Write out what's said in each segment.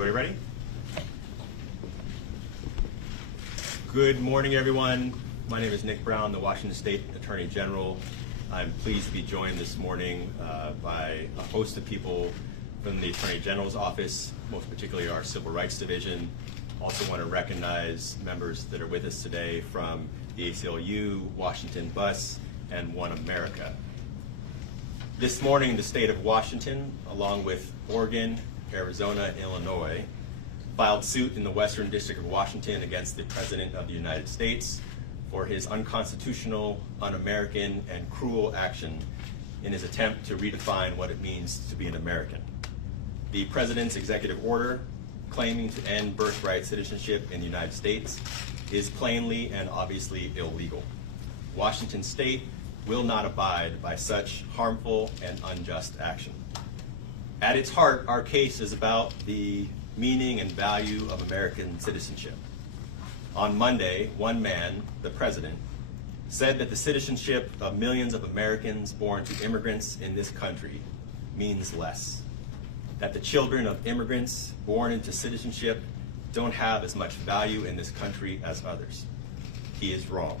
Everybody ready? Good morning, everyone. My name is Nick Brown, the Washington State Attorney General. I'm pleased to be joined this morning by a host of people from the Attorney General's office, most particularly our Civil Rights Division. Also want to recognize members that are with us today from the ACLU, Washington Bus, and One America. This morning, the state of Washington, along with Oregon, Arizona, and Illinois, filed suit in the Western District of Washington against the President of the United States for his unconstitutional, un-American, and cruel action in his attempt to redefine what it means to be an American. The President's executive order claiming to end birthright citizenship in the United States is plainly and obviously illegal. Washington State will not abide by such harmful and unjust action. At its heart, our case is about the meaning and value of American citizenship. On Monday, one man, the President, said that the citizenship of millions of Americans born to immigrants in this country means less. That the children of immigrants born into citizenship don't have as much value in this country as others. He is wrong.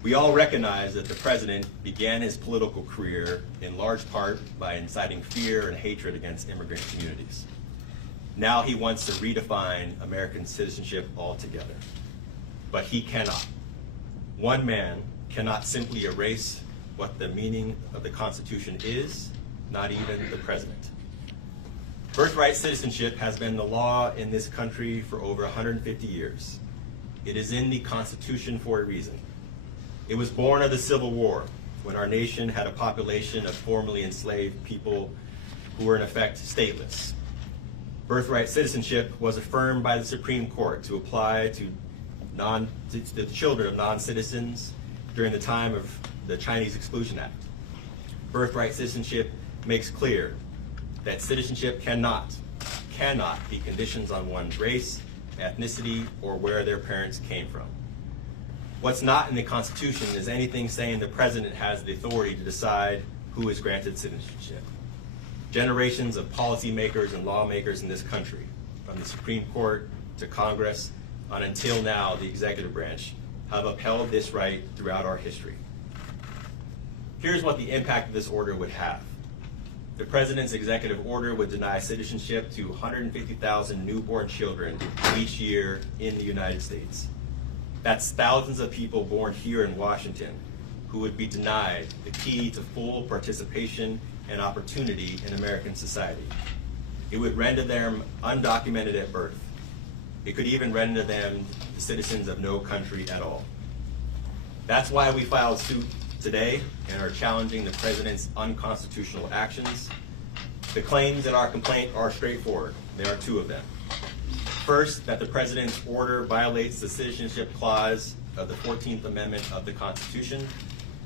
We all recognize that the President began his political career in large part by inciting fear and hatred against immigrant communities. Now he wants to redefine American citizenship altogether. But he cannot. One man cannot simply erase what the meaning of the Constitution is, not even the President. Birthright citizenship has been the law in this country for over 150 years. It is in the Constitution for a reason. It was born of the Civil War, when our nation had a population of formerly enslaved people who were in effect stateless. Birthright citizenship was affirmed by the Supreme Court to apply to the children of non-citizens during the time of the Chinese Exclusion Act. Birthright citizenship makes clear that citizenship cannot be conditions on one's race, ethnicity, or where their parents came from. What's not in the Constitution is anything saying the President has the authority to decide who is granted citizenship. Generations of policymakers and lawmakers in this country, from the Supreme Court to Congress, and until now the executive branch, have upheld this right throughout our history. Here's what the impact of this order would have. The President's executive order would deny citizenship to 150,000 newborn children each year in the United States. That's thousands of people born here in Washington who would be denied the key to full participation and opportunity in American society. It would render them undocumented at birth. It could even render them the citizens of no country at all. That's why we filed suit today and are challenging the President's unconstitutional actions. The claims in our complaint are straightforward. There are two of them. First, that the President's order violates the citizenship clause of the 14th Amendment of the Constitution.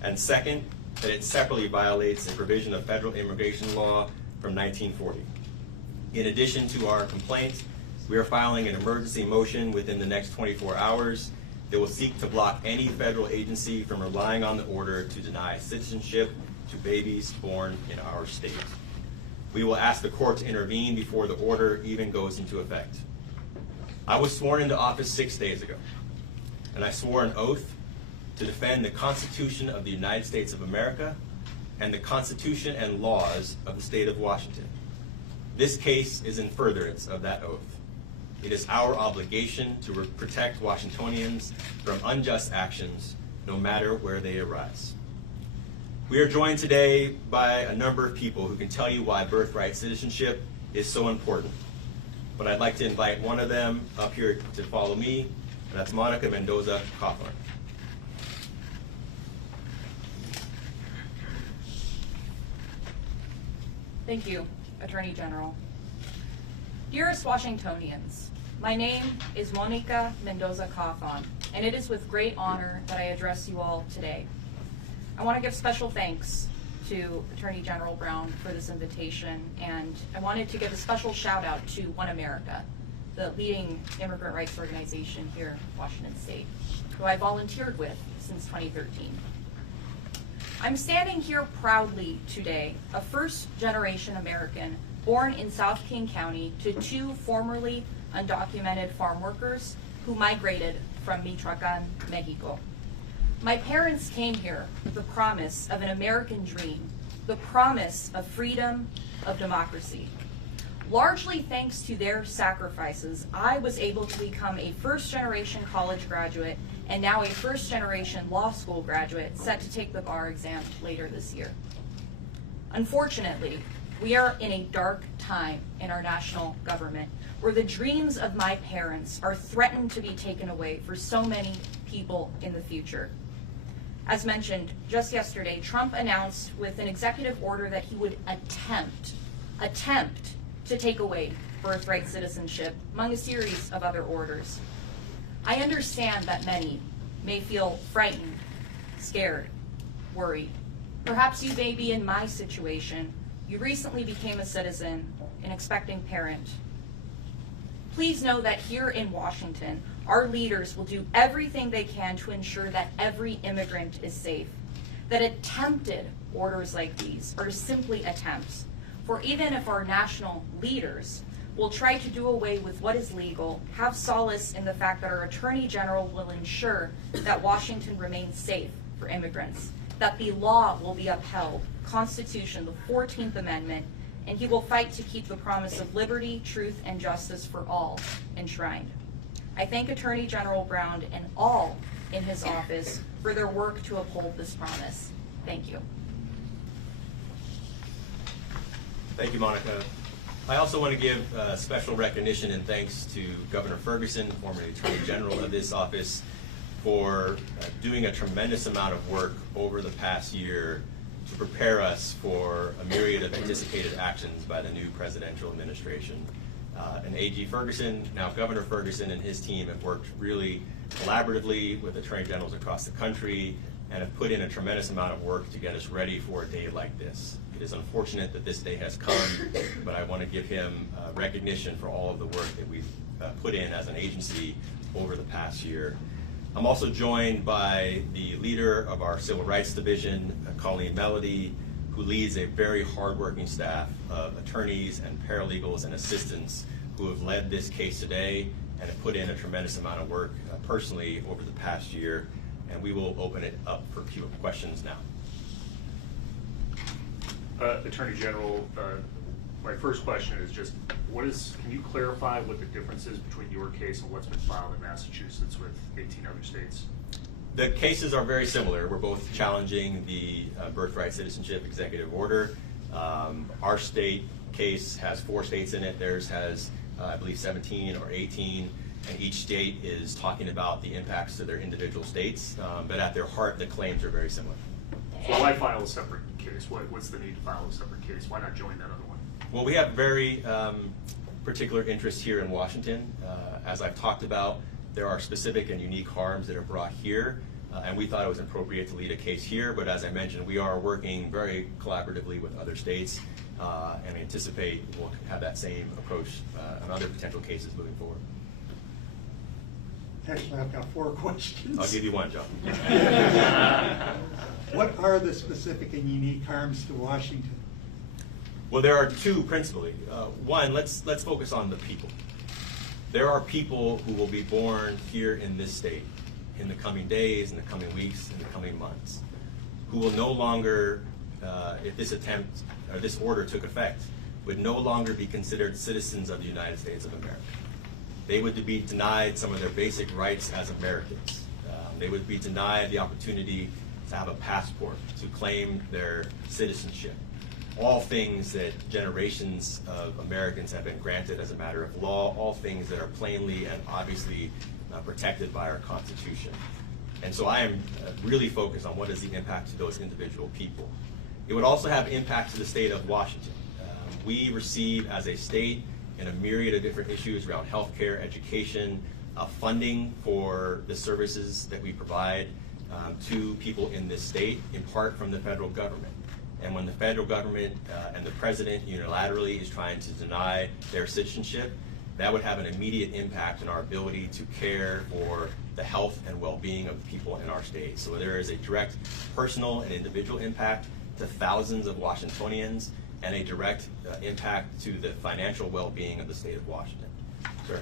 And second, that it separately violates a provision of federal immigration law from 1940. In addition to our complaint, we are filing an emergency motion within the next 24 hours that will seek to block any federal agency from relying on the order to deny citizenship to babies born in our state. We will ask the court to intervene before the order even goes into effect. I was sworn into office 6 days ago, and I swore an oath to defend the Constitution of the United States of America and the Constitution and laws of the state of Washington. This case is in furtherance of that oath. It is our obligation to protect Washingtonians from unjust actions, no matter where they arise. We are joined today by a number of people who can tell you why birthright citizenship is so important. But I'd like to invite one of them up here to follow me, and that's Monica Mendoza Cawthorn. Thank you, Attorney General. Dearest Washingtonians, my name is Monica Mendoza Cawthorn, and it is with great honor that I address you all today. I want to give special thanks to Attorney General Brown for this invitation, and I wanted to give a special shout out to One America, the leading immigrant rights organization here in Washington State, who I volunteered with since 2013. I'm standing here proudly today, a first-generation American born in South King County to two formerly undocumented farm workers who migrated from Michoacan, Mexico. My parents came here with the promise of an American dream, the promise of freedom, of democracy. Largely thanks to their sacrifices, I was able to become a first-generation college graduate and now a first-generation law school graduate set to take the bar exam later this year. Unfortunately, we are in a dark time in our national government where the dreams of my parents are threatened to be taken away for so many people in the future. As mentioned, just yesterday, Trump announced with an executive order that he would attempt to take away birthright citizenship, among a series of other orders. I understand that many may feel frightened, scared, worried. Perhaps you may be in my situation. You recently became a citizen, an expecting parent. Please know that here in Washington, our leaders will do everything they can to ensure that every immigrant is safe, that attempted orders like these are simply attempts. For even if our national leaders will try to do away with what is legal, have solace in the fact that our Attorney General will ensure that Washington remains safe for immigrants, that the law will be upheld, Constitution, the 14th Amendment, and he will fight to keep the promise of liberty, truth, and justice for all enshrined. I thank Attorney General Brown and all in his office for their work to uphold this promise. Thank you. Thank you, Monica. I also want to give special recognition and thanks to Governor Ferguson, former Attorney General of this office, for doing a tremendous amount of work over the past year to prepare us for a myriad of anticipated actions by the new presidential administration. And AG Ferguson, now Governor Ferguson, and his team have worked really collaboratively with attorney generals across the country and have put in a tremendous amount of work to get us ready for a day like this. It is unfortunate that this day has come, but I want to give him recognition for all of the work that we've put in as an agency over the past year. I'm also joined by the leader of our Civil Rights Division, Colleen Melody, who leads a very hardworking staff of attorneys and paralegals and assistants who have led this case today and have put in a tremendous amount of work personally over the past year. And we will open it up for questions now. Attorney General, my first question is just, can you clarify what the difference is between your case and what's been filed in Massachusetts with 18 other states? The cases are very similar. We're both challenging the birthright citizenship executive order. Our state case has 4 states in it. Theirs has, I believe, 17 or 18. And each state is talking about the impacts to their individual states. But at their heart, the claims are very similar. So why file a separate case? What's the need to file a separate case? Why not join that other one? Well, we have very particular interests here in Washington. As I've talked about, there are specific and unique harms that are brought here, and we thought it was appropriate to lead a case here. But as I mentioned, we are working very collaboratively with other states, and anticipate we'll have that same approach on other potential cases moving forward. Actually, I've got 4 questions. I'll give you one, Joe. What are the specific and unique harms to Washington? Well, there are 2 principally. One, let's focus on the people. There are people who will be born here in this state in the coming days, in the coming weeks, in the coming months, who will no longer, if this attempt or this order took effect, would no longer be considered citizens of the United States of America. They would be denied some of their basic rights as Americans. They would be denied the opportunity to have a passport, to claim their citizenship. All things that generations of Americans have been granted as a matter of law, all things that are plainly and obviously protected by our Constitution. And so I am really focused on what is the impact to those individual people. It would also have impact to the state of Washington. We receive as a state in a myriad of different issues around healthcare, education, funding for the services that we provide to people in this state, in part from the federal government. And when the federal government and the president unilaterally is trying to deny their citizenship, that would have an immediate impact on our ability to care for the health and well-being of the people in our state. So there is a direct personal and individual impact to thousands of Washingtonians and a direct impact to the financial well-being of the state of Washington. Sir?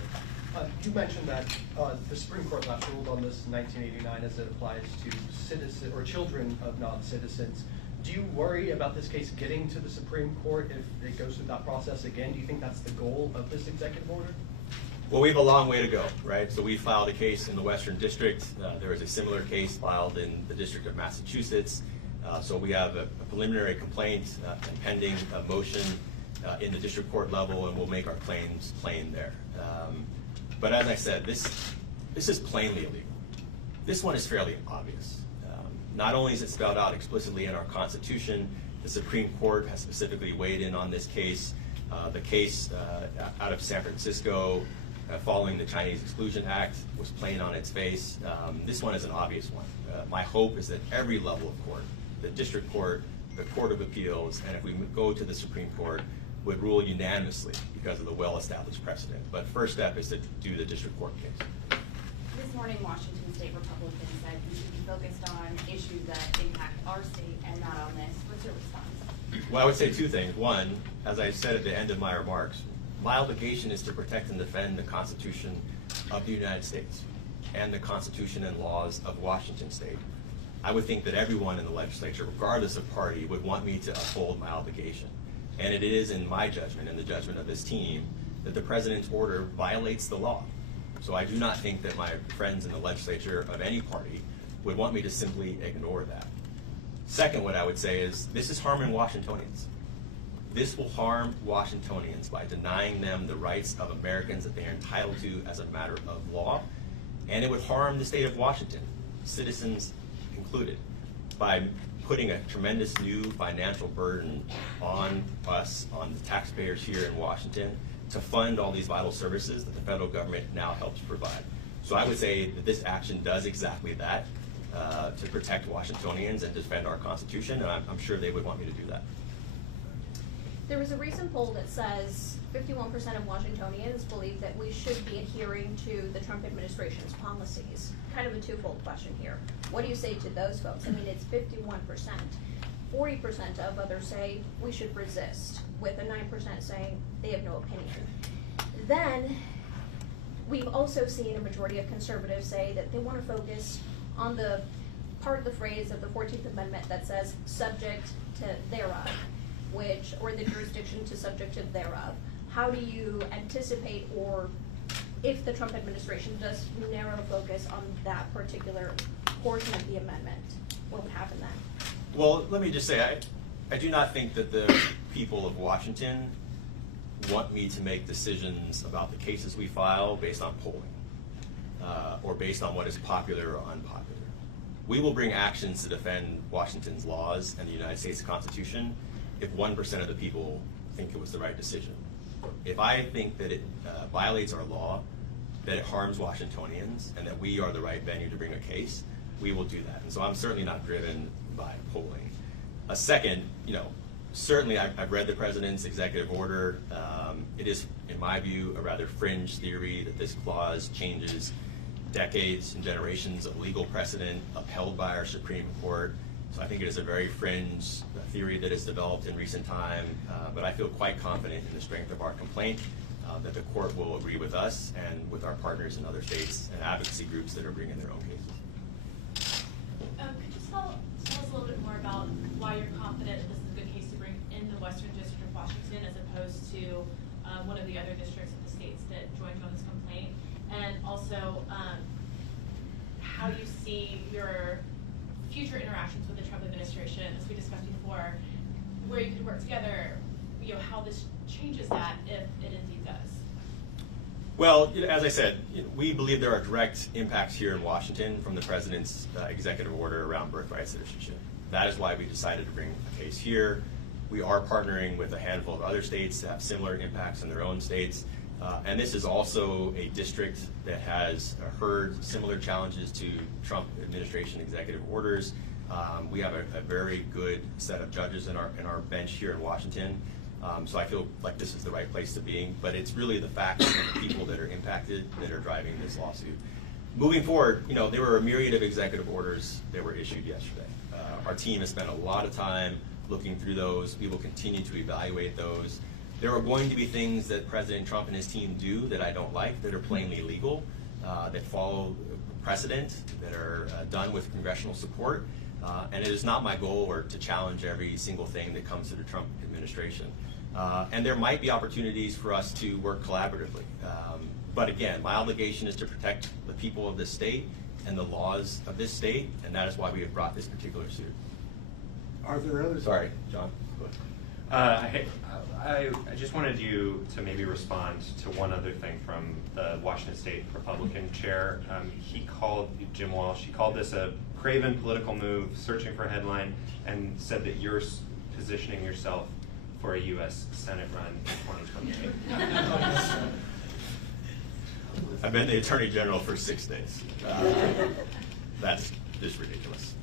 You mentioned that the Supreme Court last ruled on this in 1989 as it applies to citizen or children of non-citizens. Do you worry about this case getting to the Supreme Court if it goes through that process again? Do you think that's the goal of this executive order? Well, we have a long way to go, right? So we filed a case in the Western District. There is a similar case filed in the District of Massachusetts. So we have a preliminary complaint and pending a motion in the district court level, and we'll make our claims plain there. But as I said, this is plainly illegal. This one is fairly obvious. Not only is it spelled out explicitly in our Constitution, the Supreme Court has specifically weighed in on this case. The case out of San Francisco following the Chinese Exclusion Act was plain on its face. This one is an obvious one. My hope is that every level of court, the district court, the Court of Appeals, and if we go to the Supreme Court, would rule unanimously because of the well-established precedent. But first step is to do the district court case. This morning, Washington State Republicans said we should be focused on issues that impact our state and not on this. What's your response? Well, I would say two things. One, as I said at the end of my remarks, my obligation is to protect and defend the Constitution of the United States and the Constitution and laws of Washington State. I would think that everyone in the legislature, regardless of party, would want me to uphold my obligation. And it is in my judgment, and the judgment of this team, that the president's order violates the law. So I do not think that my friends in the legislature of any party would want me to simply ignore that. Second, what I would say is this is harming Washingtonians. This will harm Washingtonians by denying them the rights of Americans that they are entitled to as a matter of law. And it would harm the state of Washington, citizens included, by putting a tremendous new financial burden on us, on the taxpayers here in Washington, to fund all these vital services that the federal government now helps provide. So I would say that this action does exactly that, to protect Washingtonians and defend our Constitution, and I'm sure they would want me to do that. There was a recent poll that says 51% of Washingtonians believe that we should be adhering to the Trump administration's policies. Kind of a twofold question here. What do you say to those folks? I mean, it's 51%. 40% of others say we should resist, with a 9% saying they have no opinion. Then, we've also seen a majority of conservatives say that they want to focus on the part of the phrase of the 14th Amendment that says subject to thereof, or the jurisdiction to subject to thereof. How do you anticipate, or if the Trump administration does narrow focus on that particular portion of the amendment, what would happen then? Well, let me just say, I do not think that the people of Washington want me to make decisions about the cases we file based on polling, or based on what is popular or unpopular. We will bring actions to defend Washington's laws and the United States Constitution if 1% of the people think it was the right decision. If I think that it violates our law, that it harms Washingtonians, and that we are the right venue to bring a case, we will do that. And so I'm certainly not driven by polling. A second, certainly I've read the president's executive order. It is, in my view, a rather fringe theory that this clause changes decades and generations of legal precedent upheld by our Supreme Court. So I think it is a very fringe theory that has developed in recent time, but I feel quite confident in the strength of our complaint, that the court will agree with us and with our partners in other states and advocacy groups that are bringing their own cases. Could you tell us a little bit more about why you're confident that this is a good case to bring in the Western District of Washington as opposed to one of the other districts of the states that joined you on this complaint? And also, how you see your future interactions with the Trump administration, as we discussed before, where you could work together, how this changes that if it indeed does. Well, as I said, we believe there are direct impacts here in Washington from the president's executive order around birthright citizenship. That is why we decided to bring a case here. We are partnering with a handful of other states that have similar impacts in their own states. And this is also a district that has heard similar challenges to Trump administration executive orders. We have a very good set of judges in our bench here in Washington. So I feel like this is the right place to be, but it's really the facts and the people that are impacted that are driving this lawsuit. Moving forward, there were a myriad of executive orders that were issued yesterday. Our team has spent a lot of time looking through those. We will continue to evaluate those. There are going to be things that President Trump and his team do that I don't like, that are plainly illegal, that follow precedent, that are done with congressional support. And it is not my goal or to challenge every single thing that comes to the Trump administration. And there might be opportunities for us to work collaboratively. But again, my obligation is to protect the people of this state and the laws of this state, and that is why we have brought this particular suit. Are there others? Sorry, John. Go ahead. I just wanted you to maybe respond to one other thing from the Washington State Republican chair. He called, Jim Walsh, he called this a craven political move, searching for a headline, and said that you're positioning yourself for a U.S. Senate run in 2028. I've been the Attorney General for 6 days. That's just ridiculous.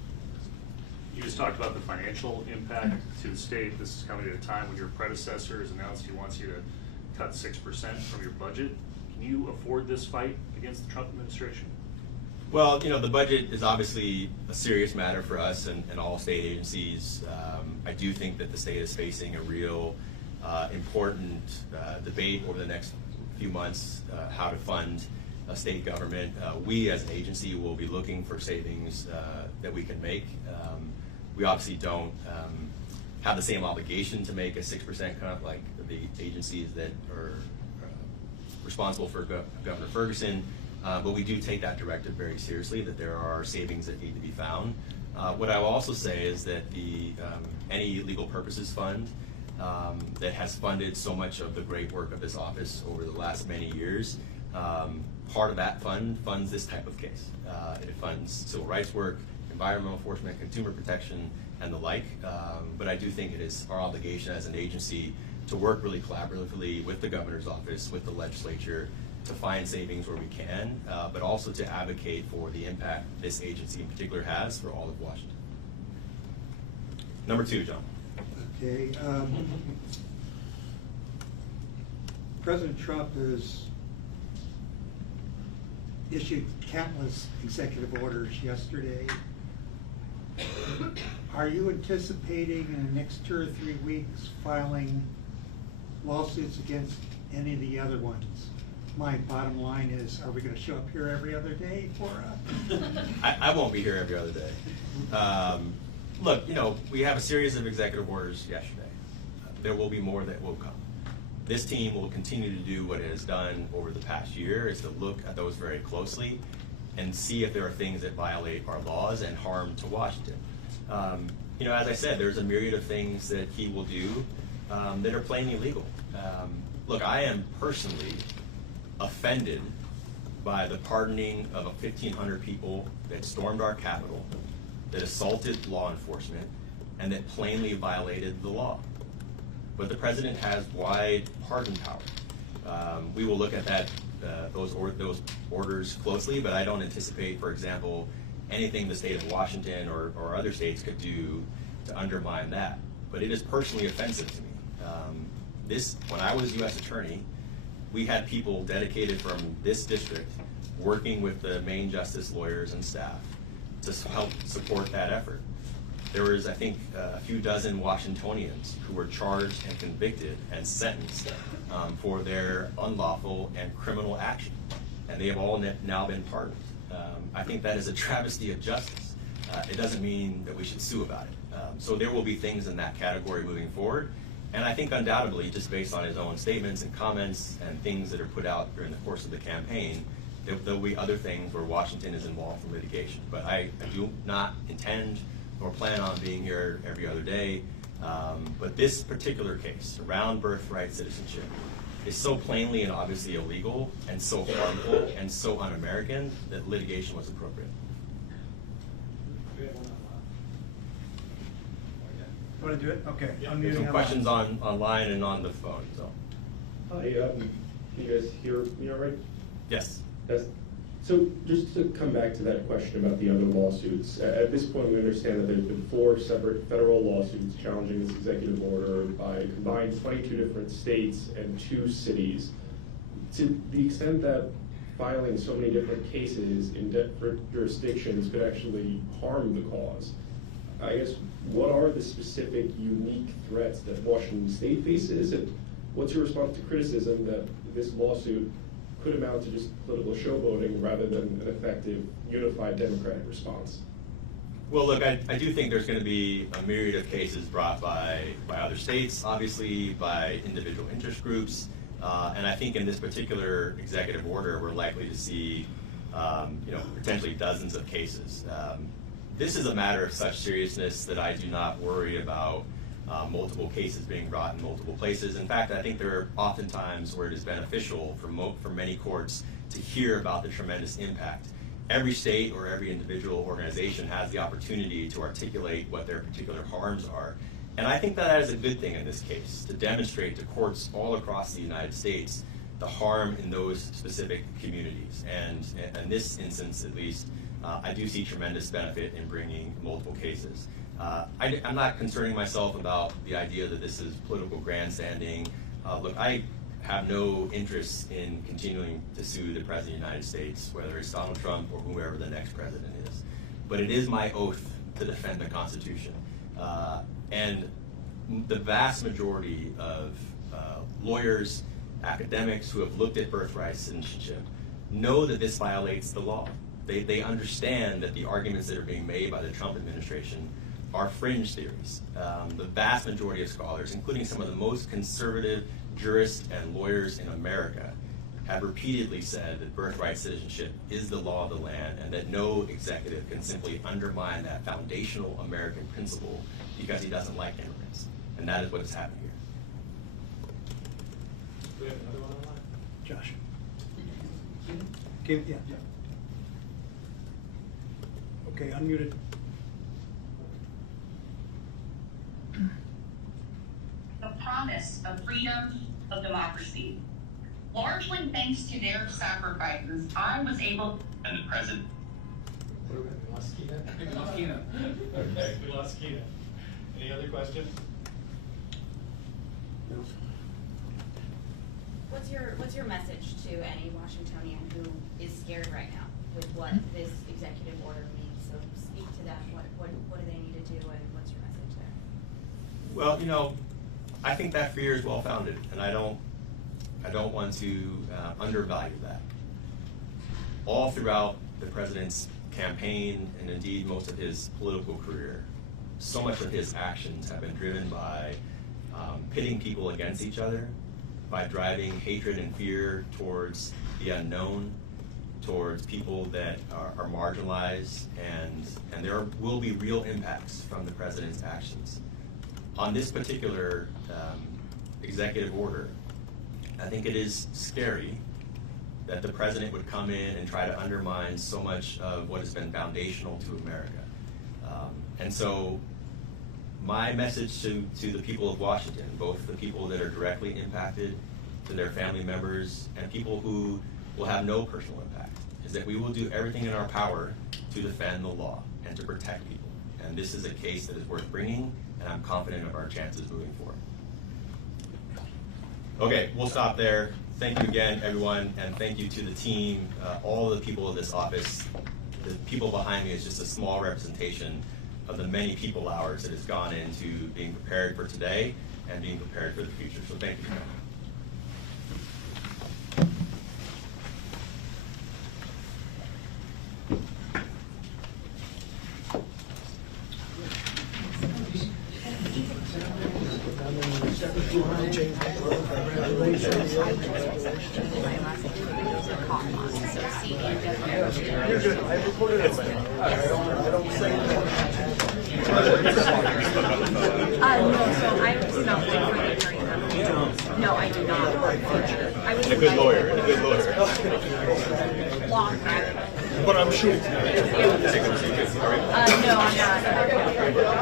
You just talked about the financial impact to the state. This is coming at a time when your predecessor has announced he wants you to cut 6% from your budget. Can you afford this fight against the Trump administration? Well, the budget is obviously a serious matter for us and all state agencies. I do think that the state is facing a real important debate over the next few months, how to fund a state government. We as an agency will be looking for savings that we can make. We obviously don't have the same obligation to make a 6% cut like the agencies that are responsible for Governor Ferguson. But we do take that directive very seriously, that there are savings that need to be found. What I will also say is that the any legal purposes fund that has funded so much of the great work of this office over the last many years, part of that fund funds this type of case. It funds civil rights work, environmental enforcement, consumer protection, and the like. But I do think it is our obligation as an agency to work really collaboratively with the governor's office, with the legislature, to find savings where we can, but also to advocate for the impact this agency in particular has for all of Washington. Number 2, John. Okay. President Trump has issued countless executive orders yesterday. Are you anticipating in the next 2 or 3 weeks filing lawsuits against any of the other ones? My bottom line is, are we going to show up here every other day for I won't be here every other day. Look, we have a series of executive orders yesterday. There will be more that will come. This team will continue to do what it has done over the past year, is to look at those very closely and see if there are things that violate our laws and harm to Washington. As I said, there's a myriad of things that he will do that are plainly illegal. Look, I am personally offended by the pardoning of 1,500 people that stormed our Capitol, that assaulted law enforcement, and that plainly violated the law. But the president has wide pardon power. We will look at those orders closely, but I don't anticipate, for example, anything the state of Washington or other states could do to undermine that. But it is personally offensive to me. When I was U.S. Attorney, we had people dedicated from this district working with the Main Justice lawyers and staff to help support that effort. There was, I think, a few dozen Washingtonians who were charged and convicted and sentenced for their unlawful and criminal action, and they have all now been pardoned. I think that is a travesty of justice. It doesn't mean that we should sue about it. So there will be things in that category moving forward, and I think undoubtedly, just based on his own statements and comments and things that are put out during the course of the campaign, there will be other things where Washington is involved in litigation. But I do not intend nor plan on being here every other day. But this particular case around birthright citizenship is so plainly and obviously illegal and so harmful and so un-American that litigation was appropriate. Want to do it? Okay. I'm There's some muting questions online and on the phone. So Hi, can you guys hear me all right? yes. Yes. So just to come back to that question about the other lawsuits, at this point we understand that there's been 4 separate federal lawsuits challenging this executive order by combined 22 different states and 2 cities. To the extent that filing so many different cases in different jurisdictions could actually harm the cause, I guess what are the specific unique threats that Washington State faces, and what's your response to criticism that this lawsuit could amount to just political showboating rather than an effective, unified Democratic response? Well, look, I do think there's going to be a myriad of cases brought by other states, obviously by individual interest groups, and I think in this particular executive order, we're likely to see, potentially dozens of cases. This is a matter of such seriousness that I do not worry about multiple cases being brought in multiple places. In fact, I think there are often times where it is beneficial for many courts to hear about the tremendous impact. Every state or every individual organization has the opportunity to articulate what their particular harms are. And I think that is a good thing in this case, to demonstrate to courts all across the United States the harm in those specific communities. And in this instance, at least, I do see tremendous benefit in bringing multiple cases. I'm not concerning myself about the idea that this is political grandstanding. Look, I have no interest in continuing to sue the President of the United States, whether it's Donald Trump or whoever the next president is. But it is my oath to defend the Constitution. And the vast majority of lawyers, academics who have looked at birthright citizenship know that this violates the law. They understand that the arguments that are being made by the Trump administration are fringe theories. The vast majority of scholars, including some of the most conservative jurists and lawyers in America, have repeatedly said that birthright citizenship is the law of the land and that no executive can simply undermine that foundational American principle because he doesn't like immigrants. And that is what has happened here. Do we have another one online? Josh. Yeah. Okay, unmuted. The promise of freedom, of democracy. Largely thanks to their sacrifices, I was able. And the president. What do we have? We lost Keena? We lost Keena. Okay, we lost Keena. Any other questions? No. What's your message to any Washingtonian who is scared right now with what this executive order means? So speak to them. What do they need to do, and what's your message there? Well, I think that fear is well founded, and I don't want to undervalue that. All throughout the president's campaign, and indeed most of his political career, so much of his actions have been driven by pitting people against each other, by driving hatred and fear towards the unknown, towards people that are marginalized, and there will be real impacts from the president's actions. On this particular executive order, I think it is scary that the president would come in and try to undermine so much of what has been foundational to America. And so my message to the people of Washington, both the people that are directly impacted, to their family members, and people who will have no personal impact, is that we will do everything in our power to defend the law and to protect people. And this is a case that is worth bringing, and I'm confident of our chances moving forward. Okay, we'll stop there. Thank you again, everyone, and thank you to the team, all of the people of this office. The people behind me is just a small representation of the many people hours that has gone into being prepared for today and being prepared for the future. So thank you for coming. You're good. I recorded it. I don't say No, so I do not work for the attorney general. No, I do not. I was And a good lawyer, and a good lawyer. long time. but I'm sure. No, I'm not.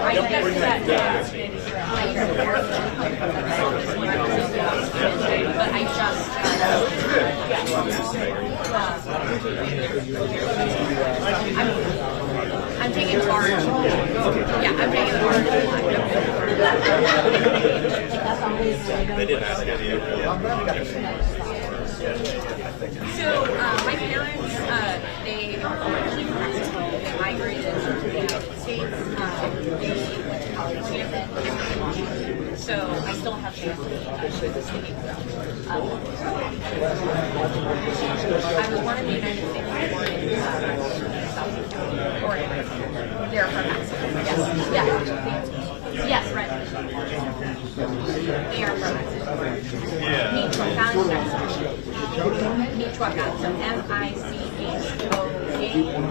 I guess that, but I just, I'm taking part. Yeah, I'm taking part. They didn't ask any of you. So, my parents, they are originally from Mexico. They migrated to the United States. They went to college here, then came to Washington. So, I still have family with the state. I was born in the United States. I was born in South Oregon. They're from Mexico. Yes. Yeah. Yes, right. They are from Mexico. Yeah. Michoacan, Mexico. Michoacan, so M-I-C-H-O-A-C-A-N.